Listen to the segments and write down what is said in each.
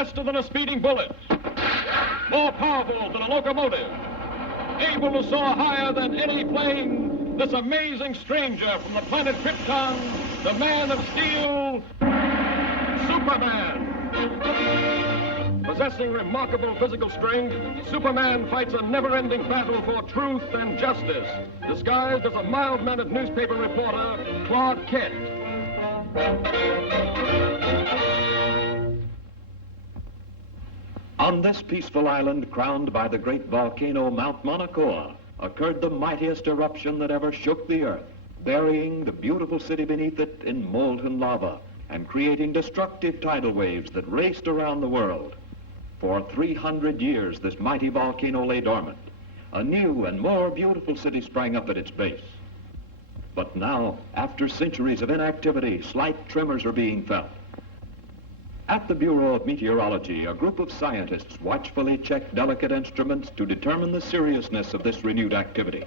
faster than a speeding bullet, more powerful than a locomotive, able to soar higher than any plane, this amazing stranger from the planet Krypton, the Man of Steel, Superman. Possessing remarkable physical strength, Superman fights a never-ending battle for truth and justice, disguised as a mild-mannered newspaper reporter, Clark Kent. On this peaceful island, crowned by the great volcano Mount Mauna Kea, occurred the mightiest eruption that ever shook the earth, burying the beautiful city beneath it in molten lava and creating destructive tidal waves that raced around the world. For 300 years, this mighty volcano lay dormant. A new and more beautiful city sprang up at its base. But now, after centuries of inactivity, slight tremors are being felt. At the Bureau of Meteorology, a group of scientists watchfully check delicate instruments to determine the seriousness of this renewed activity.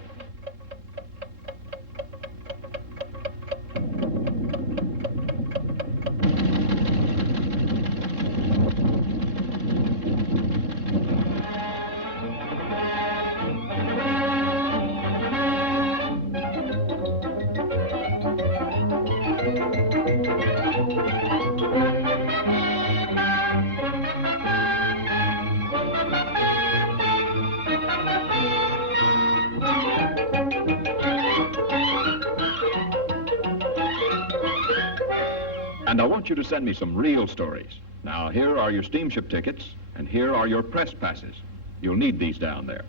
And I want you to send me some real stories. Now, here are your steamship tickets, and here are your press passes. You'll need these down there.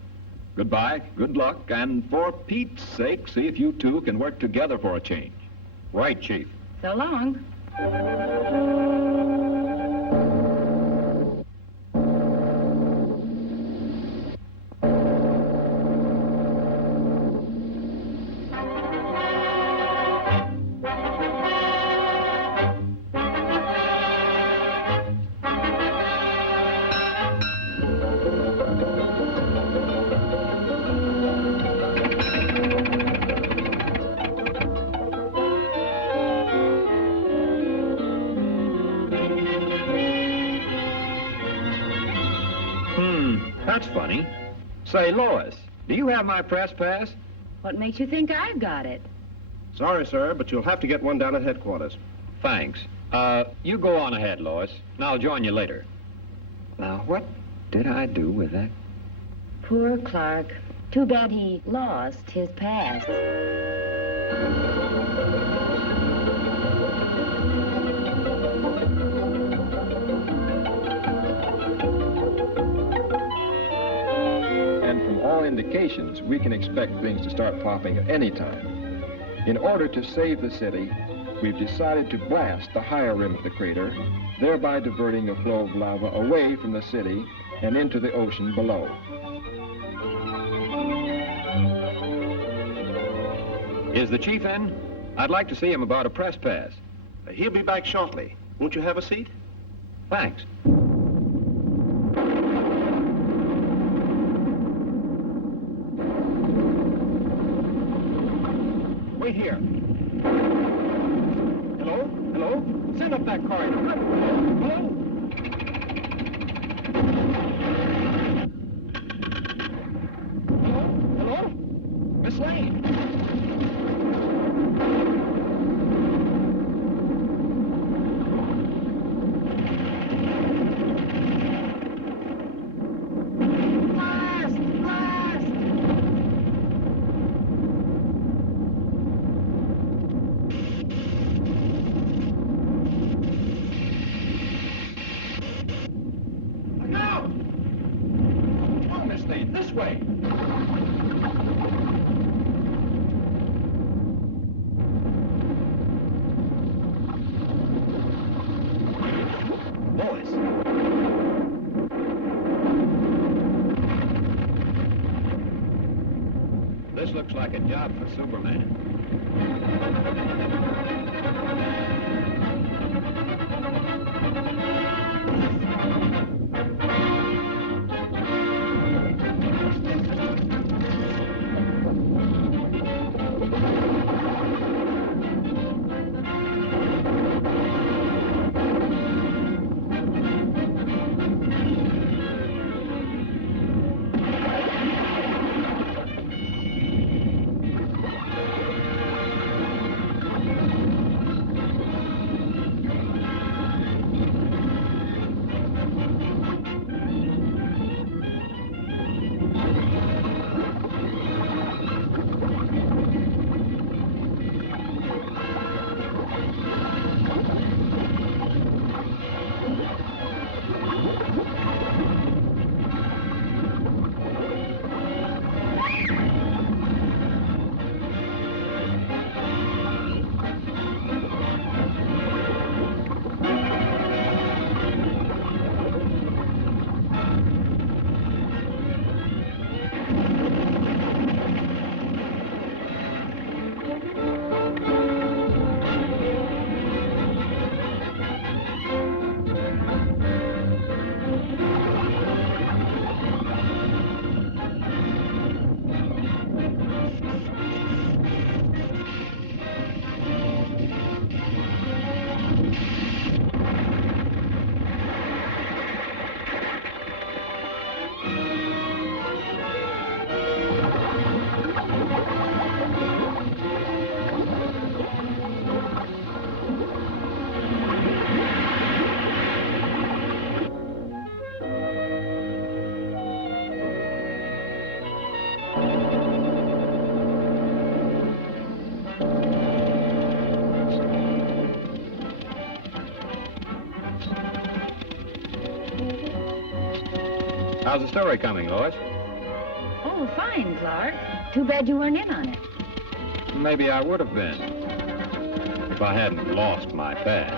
Goodbye, good luck, and for Pete's sake, see if you two can work together for a change. Right, Chief. So long. That's funny. Say, Lois, do you have my press pass? What makes you think I've got it? Sorry, sir, but you'll have to get one down at headquarters. Thanks. You go on ahead, Lois, and I'll join you later. Now, what did I do with that? Poor Clark. Too bad he lost his pass. Indications, we can expect things to start popping at any time. In order to save the city, we've decided to blast the higher rim of the crater, thereby diverting a flow of lava away from the city and into the ocean below. Is the chief in? I'd like to see him about a press pass. He'll be back shortly. Won't you have a seat? Thanks. Wait here. Hello? Hello? Send up that corridor. Hello? Hello? Hello? Miss Lane? This way. Lois. This looks like a job for Superman. How's the story coming, Lois? Oh, fine, Clark. Too bad you weren't in on it. Maybe I would have been if I hadn't lost my past.